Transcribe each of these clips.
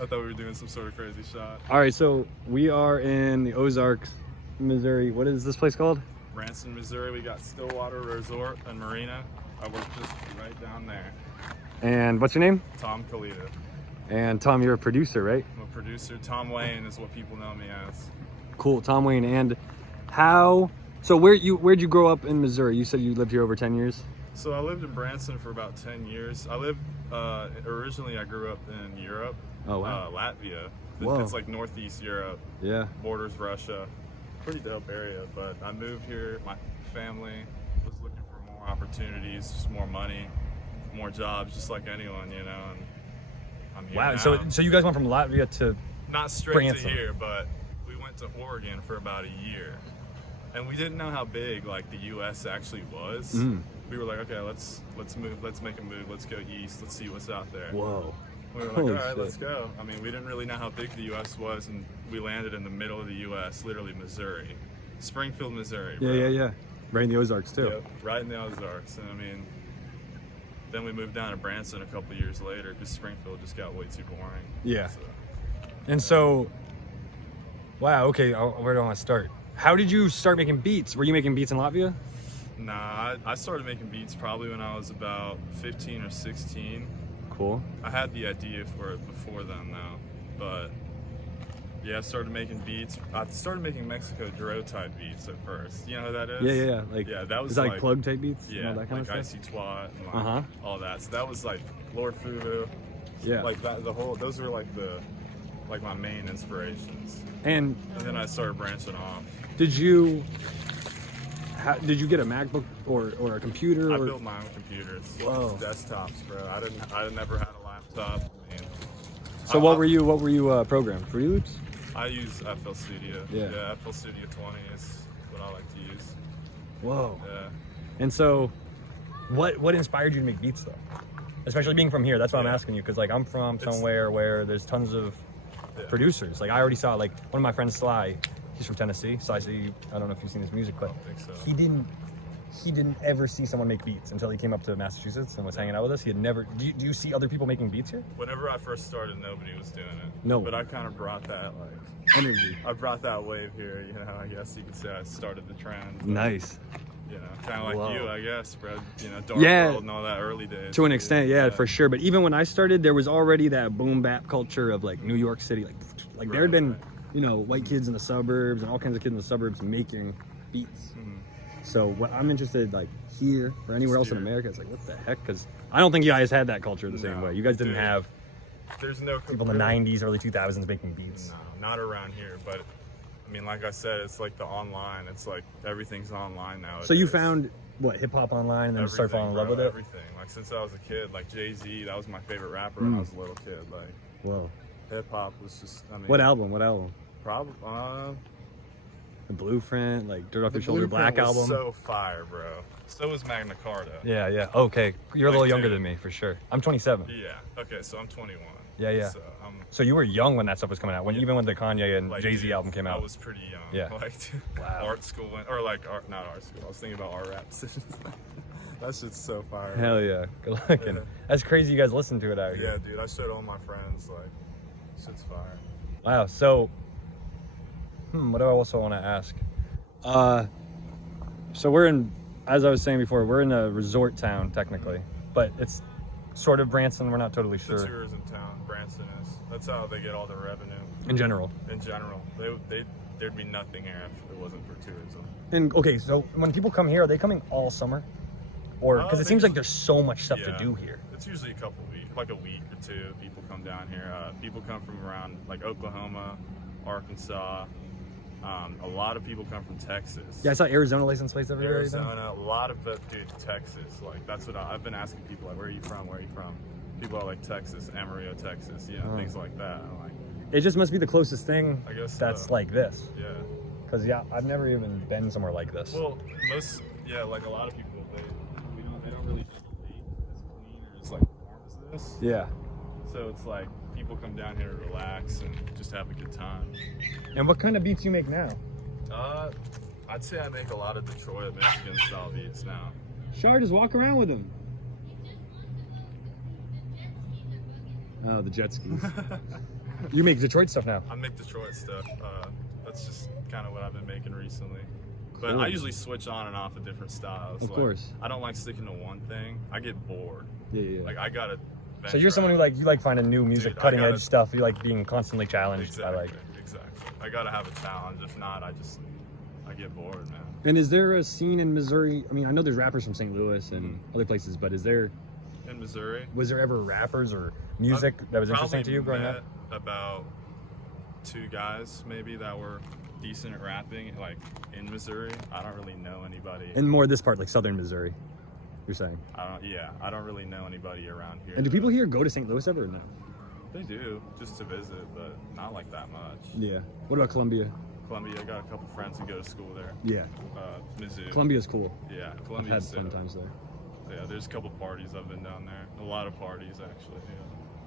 I thought we were doing some sort of crazy shot. All right, so we are in the Ozarks, Missouri. What is this place called? Branson, Missouri. We got Stillwater Resort and Marina. I work just right down there. And what's your name? Tom Kalita. And Tom, you're a producer, right? I'm a producer. Tom Wayne is what people know me as. Cool, Tom Wayne. And how? So where'd you grow up in Missouri? You said you lived here over 10 years. So I lived in Branson for about 10 years. I lived originally. I grew up in Europe. Oh wow. Latvia. Whoa. It's like Northeast Europe. Yeah. Borders Russia. Pretty dope area. But I moved here. My family was looking for more opportunities, just more money, more jobs, just like anyone, you know. And I'm here Wow. now. So you guys went from Latvia to Not straight Branson. to here, but we went to Oregon for about a year. And we didn't know how big like the US actually was. We were like, okay, let's move, let's make a move, let's go east, let's see what's out there. Whoa. We were like, Holy all right, shit. let's go. I mean, we didn't really know how big the US was, and we landed in the middle of the US, literally Missouri. Springfield, Missouri. Bro. Yeah. Right in the Ozarks too. Yep, right in the Ozarks. And I mean, then we moved down to Branson a couple years later because Springfield just got way too boring. Yeah. So, And so, wow. Okay, where do I want to start? How did you start making beats? Were you making beats in Latvia? nah, I started making beats probably when I was about 15 or 16. Cool. I had the idea for it before then though, but yeah, I started making beats. I started making Mexico Dro type beats at first. You know who that is? Yeah. Like, yeah, that was is that like plug type beats? Yeah, and all that kind like of stuff. Icy Twat and like all that. So that was like Lord Fubu. Yeah. Like that, those were like my main inspirations. And then I started branching off. did you get a MacBook or a computer? I or? built my own computers. Whoa. Desktops, bro. I never had a laptop. And So what were you programmed? Fruity Loops? I use FL Studio. Yeah. FL Studio 20 is what I like to use. Whoa. Yeah. And so, what inspired you to make beats though? Especially being from here, that's why I'm asking you, because like I'm from somewhere where there's tons of producers. Like I already saw like one of my friends, Sly, he's from Tennessee. So I don't know if you've seen his music, but think so. he didn't ever see someone make beats until he came up to Massachusetts and was hanging out with us. He had never. Do you see other people making beats here? Whenever I first started, nobody was doing it. No. But I kind of brought that Energy. I brought that wave here. You know, I guess you could say I started the trend. Nice. You know, kind of like you, I guess, Fred. You know, Dark Yeah. World and all that early days. To an extent, yeah, for sure. But even when I started, there was already that boom bap culture of like New York City. Like there had been, you know, white kids in the suburbs and all kinds of kids in the suburbs making beats. So what I'm interested, like here or anywhere else in America, it's like what the heck? Because I don't think you guys had that culture the same way. You guys didn't have There's no people in the '90s, early 2000s making beats. No, not around here. But I mean, like I said, it's like the online. It's like everything's online now. So you found what, hip hop online, and then started falling in love with it? Everything. Like since I was a kid, like Jay-Z, that was my favorite rapper when I was a little kid. Like Whoa. hip hop was just. I mean, What album? Probably. The Blueprint, like Dirt Off Your The Shoulder, Blueprint Black was album. so fire, bro. So was Magna Carta. Yeah. Okay, you're a little Like, younger dude. than me for sure. I'm 27. Yeah. Okay, so I'm 21. Yeah. So So you were young when that stuff was coming out, even when the Kanye and like, Jay-Z dude, album came out. I was pretty young. Yeah. Like Wow. art school or like not art school. I was thinking about art rap decisions. That shit's so fire. Hell yeah, good looking. Yeah. That's crazy. You guys listen to it out here. Yeah, dude. I showed all my friends. Like, shit's fire. Wow. So, what do I also want to ask? So we're in, as I was saying before, we're in a resort town technically, but it's sort of Branson. We're not totally sure. The tourism town, Branson is. That's how they get all their revenue. In general. In general, there'd be nothing here if it wasn't for tourism. And okay, so when people come here, are they coming all summer, or because it seems like there's so much stuff to do here? It's usually a couple weeks, like a week or two. People come down here. People come from around like Oklahoma, Arkansas. A lot of people come from Texas. Yeah, I saw Arizona license plates everywhere. Arizona, a lot of dude, Texas. Like that's what I've been asking people. Like, where are you from? Where are you from? People are like Texas, Amarillo, Texas. You know, things like that. I'm like, it just must be the closest thing. I guess that's so. like this. Yeah. Because I've never even been somewhere like this. Well, like a lot of people, they don't really make a beat as clean or as like warm as this. Yeah. So it's like people come down here to relax and just have a good time. And what kind of beats you make now? I'd say I make a lot of Detroit, Michigan style beats now. Shar, just walk around with them. Oh, the jet skis. You make Detroit stuff now. I make Detroit stuff. That's just kind of what I've been making recently. But Cool. I usually switch on and off of different styles. Of course. I don't like sticking to one thing. I get bored. Yeah. Like I gotta. So you're someone who you like finding new music, Dude, cutting edge stuff. You like being constantly challenged. Exactly. I gotta have a challenge. If not, I get bored, man. And is there a scene in Missouri? I mean, I know there's rappers from St. Louis and other places, but is there? In Missouri? Was there ever rappers or music that was interesting to you growing up? About 2 guys maybe that were decent at rapping, like in Missouri. I don't really know anybody. And more this part, like Southern Missouri, you're saying? I don't really know anybody around here. And do people here go to St. Louis ever or no? They do, just to visit, but not like that much. Yeah. What about Columbia? Columbia, I got a couple friends who go to school there. Yeah. Mizzou. Columbia's cool. Yeah, I've Columbia's had fun times there. Yeah, there's a couple parties I've been down there. A lot of parties actually.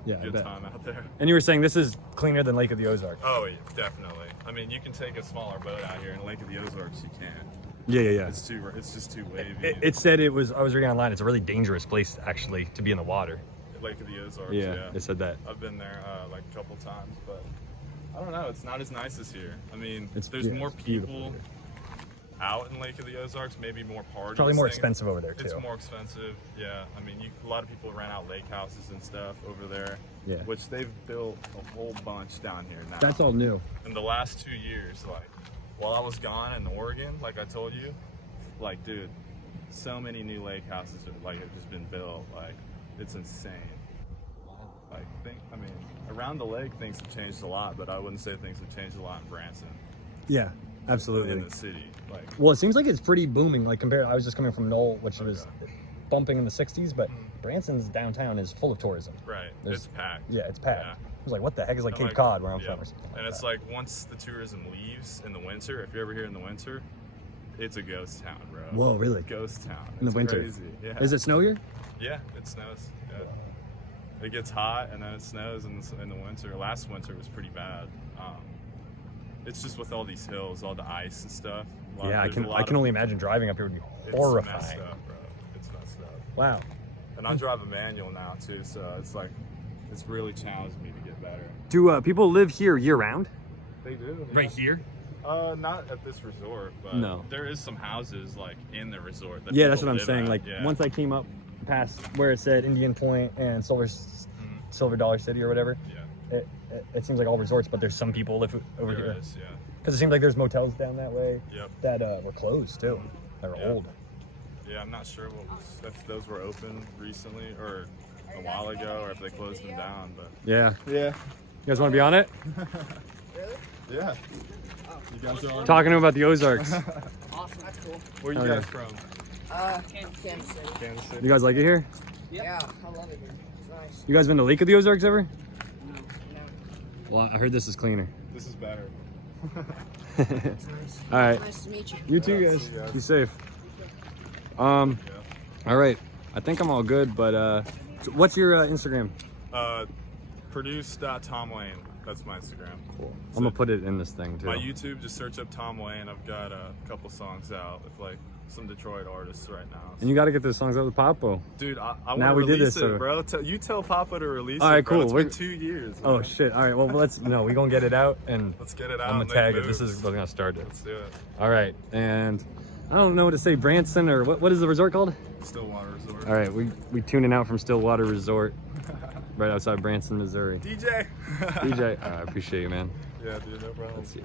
Yeah, I Good bet. time out there. And you were saying this is cleaner than Lake of the Ozarks. Oh, yeah, definitely. I mean, you can take a smaller boat out here in Lake of the Ozarks. You can't. Yeah. It's just too wavy. It said it was. I was reading online. It's a really dangerous place actually to be in the water. Lake of the Ozarks. Yeah, it said that. I've been there like a couple times, but I don't know. It's not as nice as here. I mean, there's more people out in Lake of the Ozarks. Maybe more parties. Probably more expensive over there too. It's more expensive. Yeah. I mean, a lot of people rent out lake houses and stuff over there. Yeah. Which they've built a whole bunch down here now. That's all new. In the last 2 years, like while I was gone in Oregon, like I told you, like dude, so many new lake houses have just been built. Like it's insane. Like I mean, around the lake things have changed a lot, but I wouldn't say things have changed a lot in Branson. Yeah, absolutely. In the city, like. Well, it seems like it's pretty booming. Like compared, I was just coming from Knoll, which was bumping in the '60s, but Branson's downtown is full of tourism. Right. It's packed. Yeah, it's packed. Yeah. I was like, what the heck is like And Cape Cod where I'm from or something and it's like once the tourism leaves in the winter, if you're ever here in the winter, it's a ghost town, bro. Whoa, really? Ghost town. In the It's winter? Crazy. Yeah. Is it snow here? Yeah, it snows. Yeah. It gets hot and then it snows in the winter. Last winter was pretty bad. It's just with all these hills, all the ice and stuff. Yeah, I can only imagine driving up here would be horrifying. It's messed up, bro. It's messed up. Wow. And I drive a manual now too, so it's like it's really challenged me to get better. Do people live here year round? They do. Right here? Not at this resort, but No. there is some houses like in the resort. Yeah, that's what I'm live saying. at. Like once I came up past where it said Indian Point and Silver Dollar City or whatever, it seems like all resorts, but there's some people live over here. There is, yeah. Because it seems like there's motels down that way Yep. that were closed too. They're old. Yeah, I'm not sure if those were open recently or a while ago, or if they closed them down. But Yeah. yeah, You guys want to be on it? yeah. You guys are on? Talking to him about the Ozarks. Awesome, that's cool. Where you Oh, guys yeah. from? Kansas City. Kansas City. You guys like it here? Yeah, I love it here. It's nice. You guys been to Lake of the Ozarks ever? No. Well, I heard this is cleaner. This is better. It's nice. All right. Nice to meet you. You too, Yeah, guys. see you guys. Be safe. Yeah. All right. I think I'm all good, but what's your Instagram? Produce.tomwayne. That's my Instagram. Cool. I'm gonna put it in this thing too. My YouTube, just search up Tom Wayne. I've got a couple songs out with like some Detroit artists right now. And you got to get those songs out with Papo. Dude, I Now want we to did release this, it, so- bro. You tell Papa to release All right, it, bro. cool. It's We're- been 2 years. Oh man. shit! All right. Well, we gonna get it out and Let's get it out. I'm and gonna make tag it. This moves. is what's gonna start it. Let's do it. All right. And I don't know what to say. Branson or what is the resort called? Stillwater Resort. All right. We tuning out from Stillwater Resort, right outside Branson, Missouri. DJ. DJ, I appreciate you, man. Yeah, dude, no problem. Let's see.